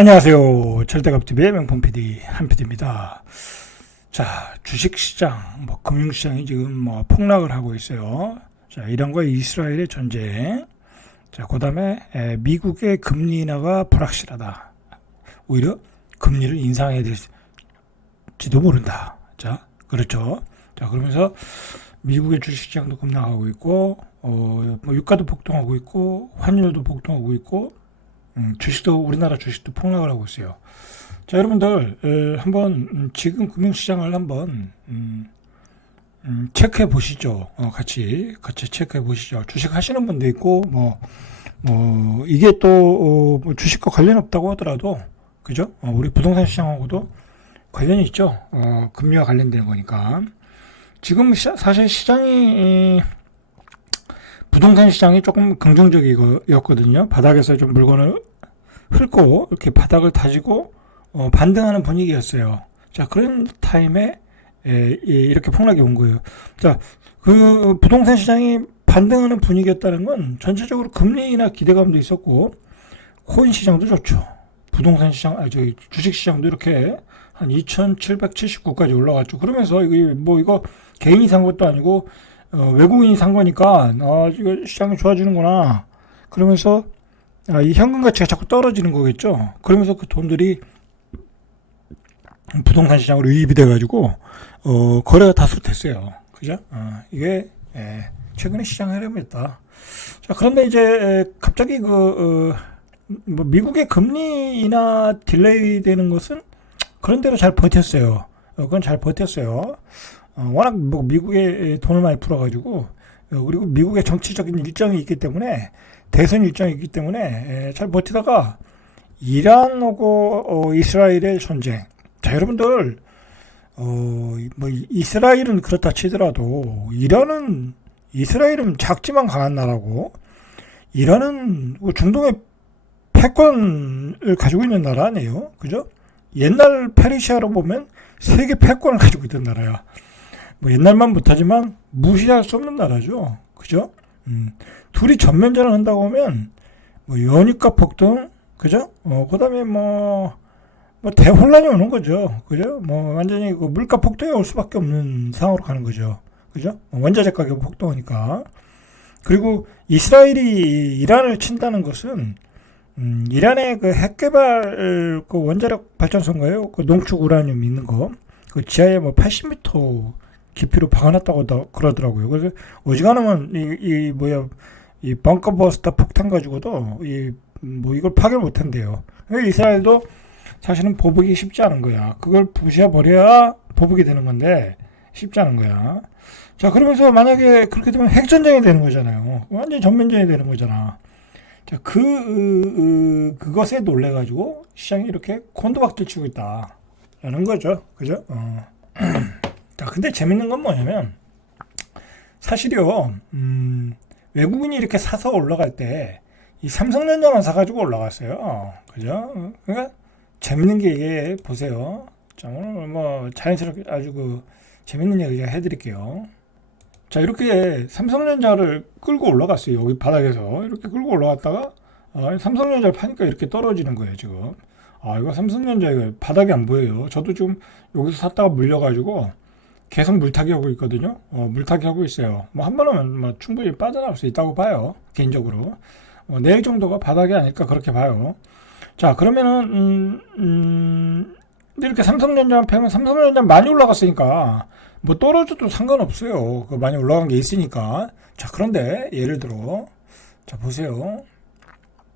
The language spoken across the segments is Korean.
안녕하세요. 절대갑TV의 명품 PD 한PD입니다. 자, 주식시장, 뭐 금융시장이 지금 뭐 폭락을 하고 있어요. 자, 이란과 이스라엘의 전쟁. 자, 그 다음에 미국의 금리 인하가 불확실하다. 오히려 금리를 인상해야 될지도 모른다. 자, 그렇죠. 자, 그러면서 미국의 주식시장도 급락하고 있고, 어, 뭐 유가도 폭등하고 있고, 환율도 폭등하고 있고, 음, 주식도 우리나라 주식도 폭락을 하고 있어요. 자, 여러분들 에, 한번 음, 지금 금융시장을 한번 음, 음, 체크해 보시죠. 어, 같이 같이 체크해 보시죠. 주식 하시는 분도 있고 뭐. 뭐 이게 또 어, 뭐 주식과 관련 없다고 하더라도 그죠? 어, 우리 부동산 시장하고도 관련이 있죠. 어, 금리와 관련된 거니까 지금 시, 사실 시장이 부동산 시장이 조금 긍정적이었거든요. 바닥에서 좀 물건을 훑고 이렇게 바닥을 다지고 어, 반등하는 분위기였어요. 자 그런 타임에 에, 예, 이렇게 폭락이 온 거예요. 자 그 부동산 시장이 반등하는 분위기였다는 건 전체적으로 금리 인하 기대감도 있었고 코인 시장도 좋죠. 부동산 시장, 아 저기 주식 시장도 이렇게 한 2,779까지 올라갔죠. 그러면서 이거 뭐 이거 개인이 산 것도 아니고 어, 외국인이 산 거니까 아 이거 시장이 좋아지는구나. 그러면서 아, 이 현금 가치가 자꾸 떨어지는 거겠죠. 그러면서 그 돈들이 부동산 시장으로 유입이 돼가지고 어, 거래가 다수 됐어요. 그죠? 어, 이게 예, 최근에 시장 흐름이었다. 자 그런데 이제 갑자기 그 어, 뭐 미국의 금리 인하 딜레이 되는 것은 그런 대로 잘 버텼어요. 어, 그건 잘 버텼어요. 어, 워낙 뭐 미국에 돈을 많이 풀어가지고 어, 그리고 미국의 정치적인 일정이 있기 때문에 대선 일정이 있기 때문에 에, 잘 버티다가 이란하고 어, 이스라엘의 전쟁. 자 여러분들 어, 뭐 이스라엘은 그렇다 치더라도 이란은 이스라엘은 작지만 강한 나라고 이란은 뭐 중동의 패권을 가지고 있는 나라 아니에요, 그죠? 옛날 페르시아로 보면 세계 패권을 가지고 있던 나라야. 뭐 옛날만 못하지만 무시할 수 없는 나라죠. 그죠? 음, 둘이 전면전을 한다고 하면 뭐 연유가 폭등, 그죠? 어, 그 다음에 뭐, 뭐 대혼란이 오는 거죠. 그죠? 뭐 완전히 그 물가 폭등이 올 수밖에 없는 상황으로 가는 거죠. 그죠? 뭐 원자재 가격 폭등하니까. 그리고 이스라엘이 이란을 친다는 것은 음, 이란의 그 핵개발 그 원자력 발전소인가요? 그 농축 우라늄 있는 거. 그 지하에 뭐 80m 깊이로 박아놨다고 그러더라고요. 그래서 어지간하면 이, 이 뭐야 이 벙커버스터 폭탄 가지고도 이 뭐 이걸 파괴 못한대요. 이스라엘도 사실은 보복이 쉽지 않은 거야. 그걸 부셔 버려야 보복이 되는 건데 쉽지 않은 거야. 자 그러면서 만약에 그렇게 되면 핵전쟁이 되는 거잖아요. 완전 전면전이 되는 거잖아. 자, 그, 그 그것에 놀래 가지고 시장이 이렇게 콘도박질 치고 있다. 라는 거죠. 그죠? 어. 자, 근데 재밌는 건 뭐냐면, 사실요, 음, 외국인이 이렇게 사서 올라갈 때, 이 삼성전자만 사가지고 올라갔어요. 그죠? 그러니까, 재밌는 게 이게, 보세요. 자, 오늘 뭐, 자연스럽게 아주 그, 재밌는 얘기 해드릴게요. 자, 이렇게 삼성전자를 끌고 올라갔어요. 여기 바닥에서. 이렇게 끌고 올라갔다가, 어, 삼성전자를 파니까 이렇게 떨어지는 거예요, 지금. 아, 이거 삼성전자 이거 바닥이 안 보여요. 저도 좀 여기서 샀다가 물려가지고, 계속 물타기 하고 있거든요. 어, 물타기 하고 있어요. 뭐 한 번은 뭐 충분히 빠져나올 수 있다고 봐요. 개인적으로. 어, 내일 정도가 바닥이 아닐까 그렇게 봐요. 자, 그러면은, 음, 음, 이렇게 삼성전자 패면 삼성전자 많이 올라갔으니까 뭐 떨어져도 상관없어요. 그 많이 올라간 게 있으니까. 자, 그런데 예를 들어, 자, 보세요.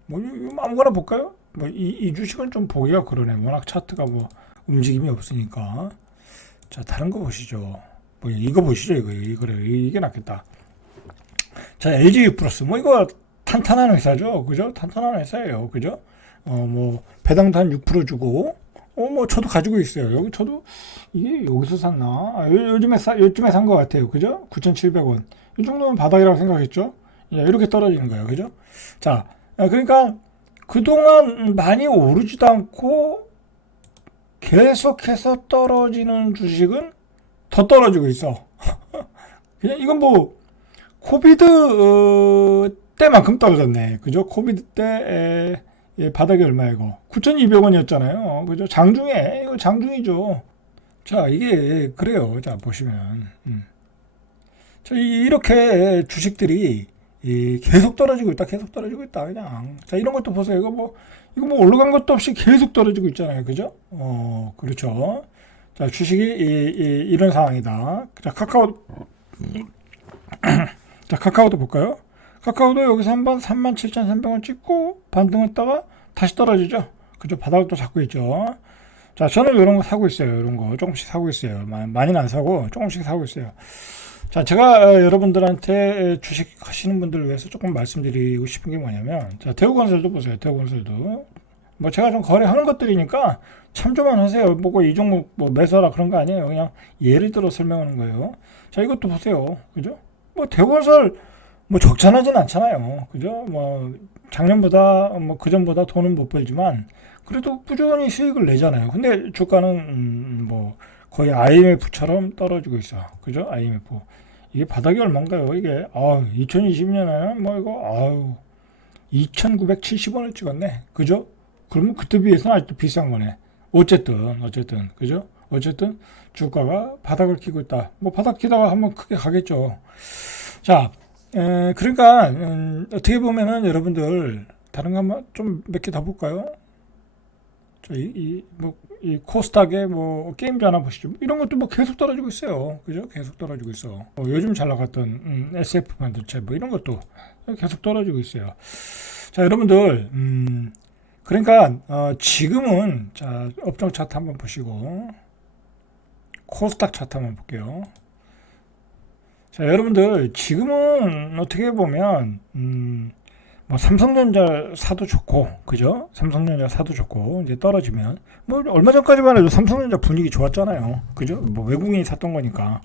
뭐, 아무거나 볼까요? 뭐, 이, 이 주식은 좀 보기가 그러네. 워낙 차트가 뭐 움직임이 없으니까. 자, 다른 거 보시죠. 뭐 이거 보시죠. 이거 이거래 이게 낫겠다. 자, LG 플러스 뭐 이거 탄탄한 회사죠. 그죠? 탄탄한 회사예요. 그죠? 어, 뭐 배당도 한 6% 주고 어, 뭐 저도 가지고 있어요. 여기 저도 이게 여기서 샀나? 아, 요, 즘에 사, 요즘에 산 것 같아요. 그죠? 9,700원. 이 정도면 바닥이라고 생각했죠? 야, 이렇게 떨어지는 거예요. 그죠? 자, 그러니까 그동안 많이 오르지도 않고 계속해서 떨어지는 주식은 더 떨어지고 있어. 그냥 이건 뭐 코비드 어, 때만큼 떨어졌네. 그죠? 코비드 때 예, 바닥이 얼마 이거? 9,200원이었잖아요. 그죠? 장중에 이거 장중이죠. 자, 이게 그래요. 자, 보시면. 음. 자, 이- 이렇게 주식들이 이 계속 떨어지고 있다. 계속 떨어지고 있다. 그냥. 자, 이런 것도 보세요. 이거 뭐 이거 뭐 올라간 것도 없이 계속 떨어지고 있잖아요. 그죠? 어, 그렇죠. 자, 주식이 이, 이, 런 상황이다. 자, 카카오 자, 카카오도 볼까요? 카카오도 여기서 한번 37,300원 찍고 반등했다가 다시 떨어지죠. 그죠? 바닥을 또 잡고 있죠. 자, 저는 이런 거 사고 있어요. 이런 거 조금씩 사고 있어요. 마- 많이는 안 사고 조금씩 사고 있어요. 자, 제가 어, 여러분들한테 주식 하시는 분들을 위해서 조금 말씀드리고 싶은 게 뭐냐면, 자, 대우건설도 보세요. 대우건설도. 뭐 제가 좀 거래하는 것들이니까 참조만 하세요. 뭐고 이 종목 뭐 매수하라 그런 거 아니에요. 그냥 예를 들어 설명하는 거예요. 자, 이것도 보세요. 그죠? 뭐 대우건설 뭐 적잖아진 않잖아요. 그죠? 뭐 작년보다 뭐 그전보다 돈은 못 벌지만 그래도 꾸준히 수익을 내잖아요. 근데 주가는 음, 뭐 거의 IMF처럼 떨어지고 있어. 그죠? IMF. 이게 바닥이 얼마인가요? 이게 아, 2020년에는 뭐 이거 아유 2,970원을 찍었네. 그죠? 그러면 그때 비해서는 아직도 비싼 거네. 어쨌든 어쨌든 그죠? 어쨌든 주가가 바닥을 키고 있다. 뭐 바닥 키다가 한번 크게 가겠죠. 자, 에, 그러니까 음, 어떻게 보면은 여러분들 다른 거 한번 좀 몇 개 더 볼까요? 저이뭐 이 코스닥의 뭐 게임즈 하나 보시죠. 이런 것도 뭐 계속 떨어지고 있어요. 그죠? 계속 떨어지고 있어. 어, 요즘 잘 나갔던 음, SF 반도체 뭐 이런 것도 계속 떨어지고 있어요. 자, 여러분들 음, 그러니까 어, 지금은 자 업종 차트 한번 보시고 코스닥 차트 한번 볼게요. 자, 여러분들 지금은 어떻게 보면 음, 뭐 삼성전자 사도 좋고 그죠? 삼성전자 사도 좋고 이제 떨어지면 뭐 얼마 전까지만 해도 삼성전자 분위기 좋았잖아요. 그죠? 뭐 외국인이 샀던 거니까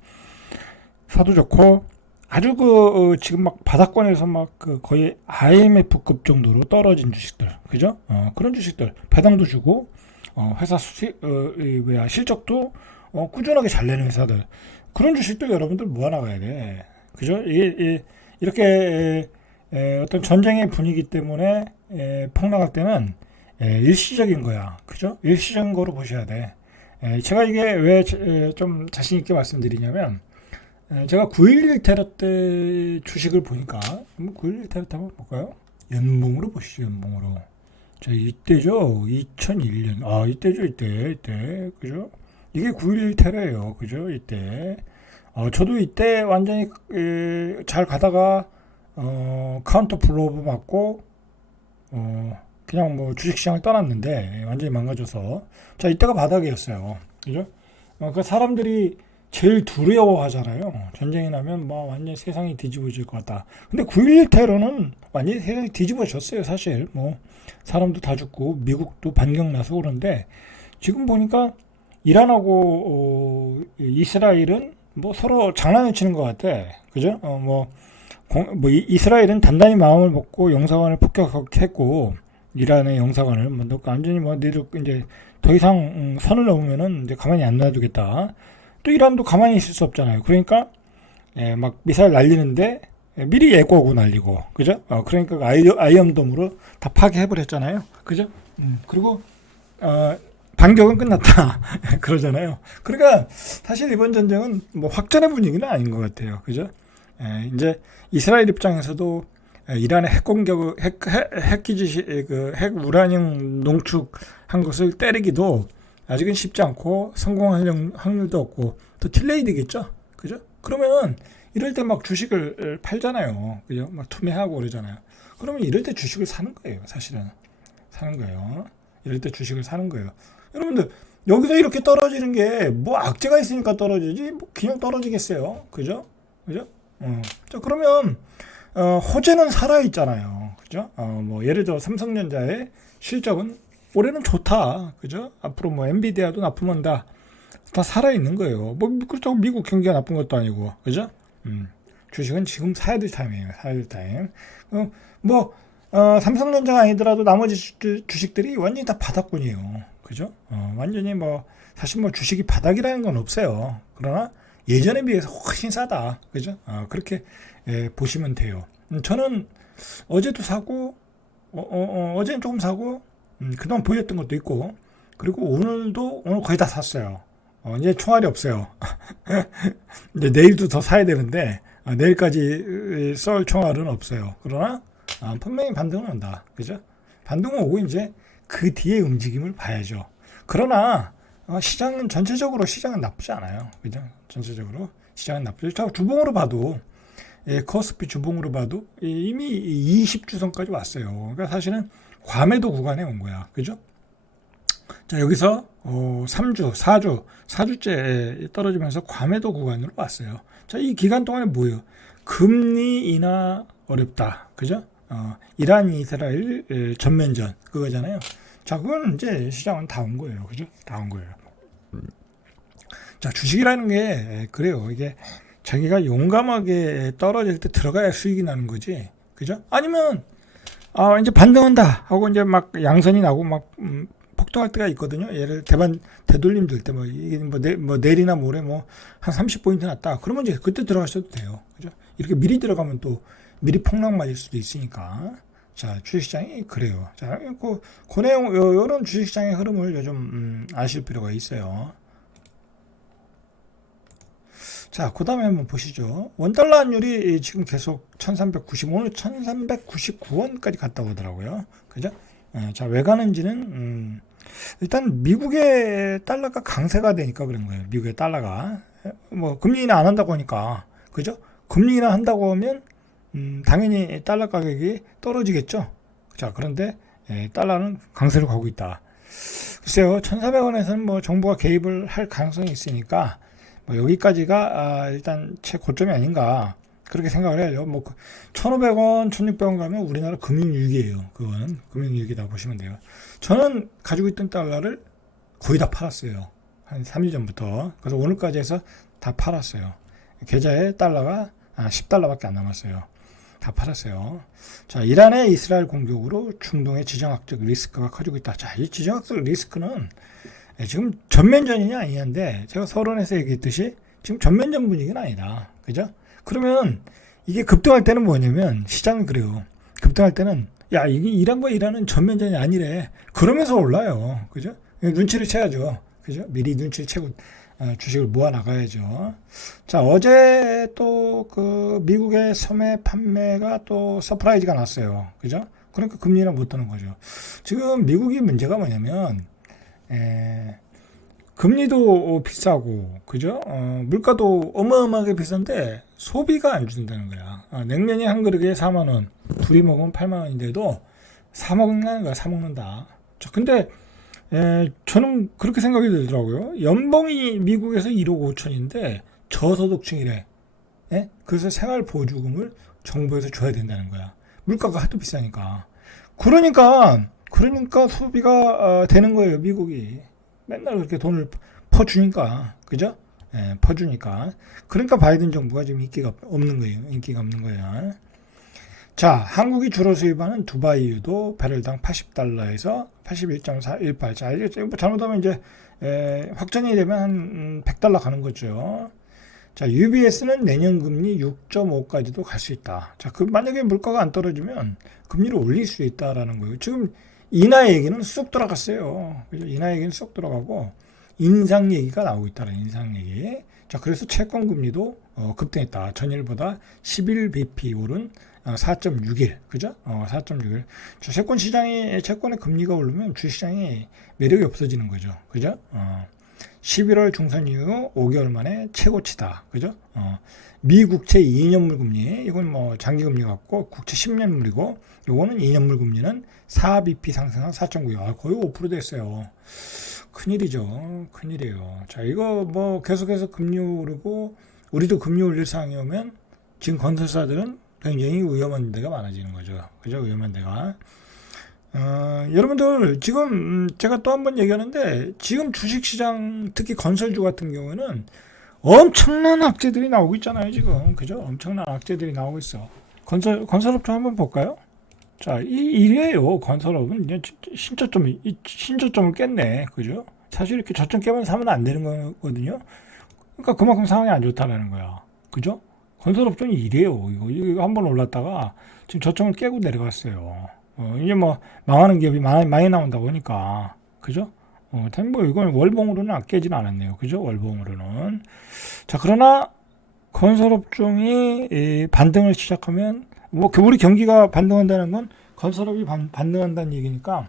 사도 좋고 아주 그 어, 지금 막 바닥권에서 막 그 거의 IMF급 정도로 떨어진 주식들 그죠? 어, 그런 주식들 배당도 주고 어, 회사 수익 어, 이 뭐야 실적도 어, 꾸준하게 잘 내는 회사들 그런 주식도 여러분들 모아 나가야 돼. 그죠? 이게, 이- 이렇게 에, 에, 어떤 전쟁의 분위기 때문에 에, 폭락할 때는 에, 일시적인 거야. 그죠? 일시적인 거로 보셔야 돼. 에, 제가 이게 왜 좀 자신 있게 말씀드리냐면 에, 제가 9.11 테러 때 주식을 보니까 한번 9.11 테러 때 한번 볼까요? 연봉으로 보시죠. 연봉으로. 자, 이때죠. 2001년. 아, 이때죠. 이때. 이때. 그죠? 이게 9.11 테러예요. 그죠? 이때. 어, 저도 이때 완전히 에, 잘 가다가 어, 카운터 블로브 맞고 어, 그냥 뭐 주식시장을 떠났는데 완전히 망가져서 자 이때가 바닥이었어요. 그죠? 어, 그 사람들이 제일 두려워하잖아요. 전쟁이 나면 뭐 완전 히 세상이 뒤집어질 것 같다. 근데 9.11 테러는 완전히 세상이 뒤집어졌어요. 사실 뭐 사람도 다 죽고 미국도 반격 나서 그런데 지금 보니까 이란하고 어, 이스라엘은 뭐 서로 장난을 치는 것 같아. 그죠? 어, 뭐, 공- 뭐 이- 이스라엘은 단단히 마음을 먹고 영사관을 폭격했고 이란의 영사관을 뭐 너- 완전히 뭐 니들 이제 더 이상 음, 선을 넘으면은 이제 가만히 안 놔두겠다. 또 이란도 가만히 있을 수 없잖아요. 그러니까 예, 막 미사일 날리는데 예, 미리 예고하고 날리고 그죠? 어, 그러니까 아이, 아이언돔으로 다 파괴해버렸잖아요. 그죠? 음, 그리고 어, 반격은 끝났다 그러잖아요. 그러니까 사실 이번 전쟁은 뭐 확전의 분위기는 아닌 것 같아요. 그죠? 예, 이제 이스라엘 입장에서도 예, 이란의 핵 공격을 핵, 핵, 핵 기지 그핵 우라늄 농축한 것을 때리기도 아직은 쉽지 않고 성공할 확률- 확률도 없고 또 딜레이 되겠죠. 그죠? 그러면 이럴 때 막 주식을 팔잖아요. 그죠? 막 투매하고 그러잖아요. 그러면 이럴 때 주식을 사는 거예요. 사실은 사는 거예요. 이럴 때 주식을 사는 거예요. 여러분들 여기서 이렇게 떨어지는 게 뭐 악재가 있으니까 떨어지지 뭐 그냥 떨어지겠어요. 그죠? 그죠? 어. 자 그러면 어, 호재는 살아 있잖아요. 그죠? 어, 뭐 예를 들어 삼성전자의 실적은 올해는 좋다. 그죠? 앞으로 뭐 엔비디아도 납품한다. 다 살아 있는 거예요. 뭐 그렇다고 미국 경기가 나쁜 것도 아니고. 그죠? 음. 주식은 지금 사야 될 타임이에요. 사야 될 타임. 어, 뭐 어, 삼성전자가 아니더라도 나머지 주, 주식들이 완전히 다 바닥권이에요. 그죠? 어, 완전히 뭐 사실 뭐 주식이 바닥이라는 건 없어요. 그러나 예전에 비해서 훨씬 싸다. 그죠? 어, 그렇게 예, 보시면 돼요. 음, 저는 어제도 사고 어, 어, 어, 제는 조금 사고, 음, 그동안 보였던 것도 있고, 그리고 오늘도, 오늘 거의 다 샀어요. 어, 이제 총알이 없어요. 이제 내일도 더 사야 되는데, 어, 내일까지 썰 총알은 없어요. 그러나, 아, 분명히 반등은 온다. 그죠? 반등은 오고 이제 그 뒤에 움직임을 봐야죠. 그러나, 어, 시장은 전체적으로 시장은 나쁘지 않아요. 그죠? 전체적으로 시장은 나쁘죠. 자, 주봉으로 봐도, 예, 코스피 주봉으로 봐도 이미 20주선까지 왔어요. 그러니까 사실은 과매도 구간에 온 거야. 그죠? 자, 여기서 어, 3주, 4주, 4주째 떨어지면서 과매도 구간으로 왔어요. 자, 이 기간 동안에 뭐예요? 금리 인하 어렵다. 그죠? 어, 이란 이스라엘 에, 전면전 그거잖아요. 자, 그건 이제 시장은 다 온 거예요. 그죠? 다 온 거예요. 자, 주식이라는 게 그래요. 이게 자기가 용감하게 떨어질 때 들어가야 수익이 나는 거지. 그죠? 아니면 아, 이제 반등한다 하고 이제 막 양선이 나고 막 음, 폭등할 때가 있거든요. 예를 대반 되돌림 들때뭐 이게 뭐, 내, 뭐 내일이나 모레 뭐 한 30포인트 났다. 그러면 이제 그때 들어가셔도 돼요. 그죠? 이렇게 미리 들어가면 또 미리 폭락 맞을 수도 있으니까. 자, 주식시장이 그래요. 자, 그, 그 내용, 요, 요런 주식시장의 흐름을 요즘, 음, 아실 필요가 있어요. 자, 그 다음에 한번 보시죠. 원달러 환율이 지금 계속 1390, 오늘 1399원까지 갔다고 하더라고요. 그죠? 예, 자, 왜 가는지는, 음, 일단 미국의 달러가 강세가 되니까 그런 거예요. 미국의 달러가. 예, 뭐, 금리 인하 안 한다고 하니까. 그죠? 금리 인하 한다고 하면, 음, 당연히 달러 가격이 떨어지겠죠? 자, 그런데, 예, 달러는 강세로 가고 있다. 글쎄요, 1,400원에서는 뭐 정부가 개입을 할 가능성이 있으니까, 뭐 여기까지가 아, 일단 최 고점이 아닌가 그렇게 생각을 해야죠. 뭐 1,500원, 1,600원 가면 우리나라 금융위기예요. 그거는 금융위기다 보시면 돼요. 저는 가지고 있던 달러를 거의 다 팔았어요. 한 3일 전부터. 그래서 오늘까지 해서 다 팔았어요. 계좌에 달러가 아, 10달러밖에 안 남았어요. 다 팔았어요. 자, 이란의 이스라엘 공격으로 중동의 지정학적 리스크가 커지고 있다. 자, 이 지정학적 리스크는 네, 지금 전면전이냐 아니냐인데 제가 서론에서 얘기했듯이 지금 전면전 분위기는 아니다. 그죠? 그러면 이게 급등할 때는 뭐냐면 시장은 그래요. 급등할 때는 야 이게 이란과 이란은 전면전이 아니래. 그러면서 올라요. 그죠? 눈치를 채야죠. 그죠? 미리 눈치를 채고 어, 주식을 모아 나가야죠. 자 어제 또 그 미국의 소매 판매가 또 서프라이즈가 났어요. 그죠? 그러니까 금리는 못 드는 거죠. 지금 미국이 문제가 뭐냐면 에, 금리도 비싸고 그죠? 어, 물가도 어마어마하게 비싼데 소비가 안 준다는 거야. 어, 냉면이 한 그릇에 4만 원, 둘이 먹으면 8만 원인데도 사 먹는다는 거야. 사 먹는다. 자, 근데 에, 저는 그렇게 생각이 들더라고요. 연봉이 미국에서 1억 5천인데 저소득층이래. 예? 그래서 생활보조금을 정부에서 줘야 된다는 거야. 물가가 하도 비싸니까. 그러니까 그러니까 소비가 어, 되는 거예요, 미국이. 맨날 그렇게 돈을 퍼주니까. 그죠? 예, 퍼주니까. 그러니까 바이든 정부가 지금 인기가 없는 거예요. 인기가 없는 거예요. 자, 한국이 주로 수입하는 두바이유도 배럴당 80달러에서 81.418. 자, 이게 뭐 잘못하면 이제 에, 확정이 되면 한 100달러 음, 가는 거죠. 자, UBS는 내년 금리 6.5까지도 갈 수 있다. 자, 그 만약에 물가가 안 떨어지면 금리를 올릴 수 있다라는 거예요. 지금 인하 얘기는 쑥 들어갔어요. 그죠? 인하 얘기는 쑥 들어가고 인상 얘기가 나오고 있다는 인상 얘기. 자, 그래서 채권 금리도 어, 급등했다. 전일보다 11bp 오른 어, 4.61. 그죠? 어, 4.61. 자, 채권 시장이 채권의 금리가 오르면 주시장이 매력이 없어지는 거죠. 그죠? 어, 11월 중선 이후 5개월 만에 최고치다. 그죠? 어, 미 국채 2년물 금리, 이건 뭐 장기 금리 같고 국채 10년물이고 요거는 2년물 금리는 4bp 상승한 4.9. 아, 거의 5% 됐어요. 큰일이죠. 큰일이에요. 자, 이거 뭐 계속해서 금리 오르고 우리도 금리 올릴 상황이 오면 지금 건설사들은 굉장히 위험한 데가 많아지는 거죠. 그죠? 위험한 데가. 어, 여러분들 지금 음, 제가 또 한 번 얘기하는데 지금 주식시장 특히 건설주 같은 경우는 엄청난 악재들이 나오고 있잖아요 지금. 그죠? 엄청난 악재들이 나오고 있어. 건설 건설업 좀 한번 볼까요? 자 이, 이래요. 건설업은 신저점 신저점을 깼네. 그죠? 사실 이렇게 저점 깨면 사면 안 되는 거거든요. 그러니까 그만큼 상황이 안 좋다라는 거야. 그죠 건설업종이 이래요 이거 이거 한 번 올랐다가 지금 저점을 깨고 내려갔어요 어, 이제 뭐 망하는 기업이 많이, 많이 나온다고 하니까 그죠? 어, 뭐 이건 월봉으로는 안 깨진 않았네요. 그죠? 월봉으로는. 자, 그러나 건설업종이 이 반등을 시작하면 뭐 우리 경기가 반등한다는 건 건설업이 반, 반등한다는 얘기니까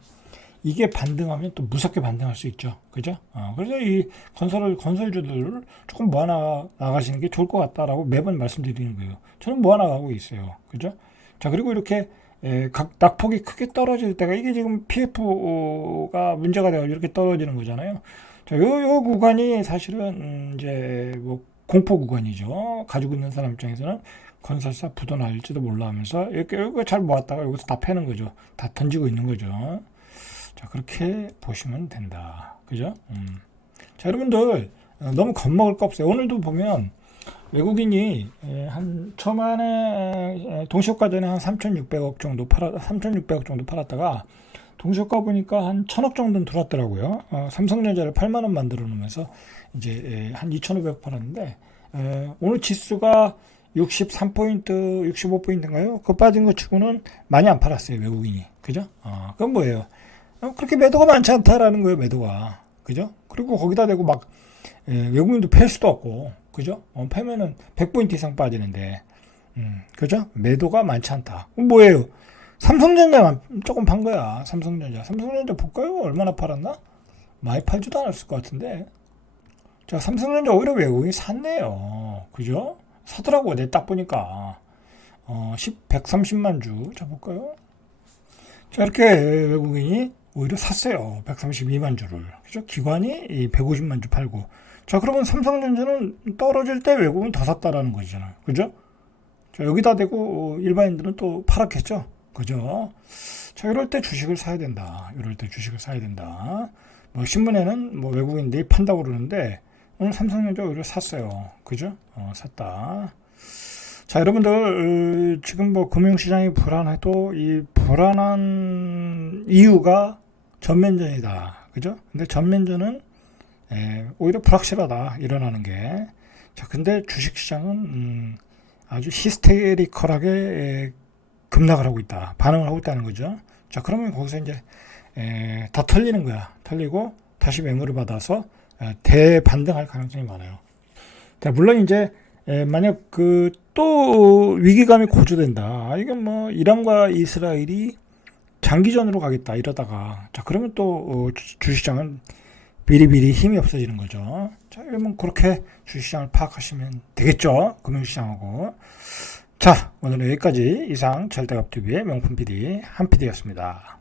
이게 반등하면 또 무섭게 반등할 수 있죠. 그죠? 어, 그래서 이 건설, 건설주들을 조금 모아나 나가시는 게 좋을 것 같다라고 매번 말씀드리는 거예요. 저는 모아나 가고 있어요. 그죠? 자, 그리고 이렇게 에, 각 낙폭이 크게 떨어질 때가 이게 지금 PF가 문제가 되어 이렇게 떨어지는 거잖아요. 자, 요, 요 구간이 사실은 음, 이제 뭐 공포 구간이죠. 가지고 있는 사람 입장에서는 건설사 부도 날지도 몰라 하면서 이렇게 이거 잘 모았다가 여기서 다 패는 거죠. 다 던지고 있는 거죠. 자, 그렇게 보시면 된다. 그죠? 음. 자, 여러분들 어, 너무 겁먹을 거 없어요. 오늘도 보면 외국인이 에, 한 초반에 에, 동시효과 전에 한 3,600억 정도 팔아 3,600억 정도 팔았다가 동시효과 보니까 한 1,000억 정도는 들어왔더라고요. 어, 삼성전자를 8만 원 만들어 놓으면서 이제 에, 한2,500 팔았는데 에, 오늘 지수가 63포인트, 65포인트인가요? 그 빠진 거 치고는 많이 안 팔았어요, 외국인이. 그죠? 어, 그건 뭐예요? 어, 그렇게 매도가 많지 않다라는 거예요, 매도가. 그죠? 그리고 거기다 대고 막, 예, 외국인도 팔 수도 없고, 그죠? 어, 팔면은 100포인트 이상 빠지는데, 음, 그죠? 매도가 많지 않다. 뭐예요? 삼성전자만 조금 판 거야, 삼성전자. 삼성전자 볼까요? 얼마나 팔았나? 많이 팔지도 않았을 것 같은데. 자, 삼성전자 오히려 외국인이 샀네요. 그죠? 사더라고, 내 딱 보니까. 어, 10, 130만 주. 자, 볼까요? 자, 이렇게 외국인이 오히려 샀어요. 132만 주를. 그죠? 기관이 이 150만 주 팔고. 자, 그러면 삼성전자는 떨어질 때 외국인이 더 샀다라는 거잖아요. 그죠? 자, 여기다 대고 일반인들은 또 팔았겠죠? 그죠? 자, 이럴 때 주식을 사야 된다. 이럴 때 주식을 사야 된다. 뭐, 신문에는 뭐 외국인들이 판다고 그러는데, 오늘 삼성전자 오히려 샀어요. 그죠? 어, 샀다. 자, 여러분들, 어, 지금 뭐 금융시장이 불안해도 이 불안한 이유가 전면전이다. 그죠? 근데 전면전은 에, 오히려 불확실하다. 일어나는 게. 자, 근데 주식시장은 음, 아주 히스테리컬하게 에, 급락을 하고 있다. 반응을 하고 있다는 거죠. 자, 그러면 거기서 이제 에, 다 털리는 거야. 털리고 다시 매물을 받아서 에, 대반등할 가능성이 많아요. 자, 물론 이제 에, 만약 그 또 위기감이 고조된다. 이건 뭐 이란과 이스라엘이 장기전으로 가겠다 이러다가 자 그러면 또 어, 주- 주시장은 비리비리 힘이 없어지는 거죠. 자 그러면 그렇게 주시장을 파악하시면 되겠죠. 금융시장하고 자 오늘은 여기까지 이상 절대값TV의 명품 PD 한 PD였습니다.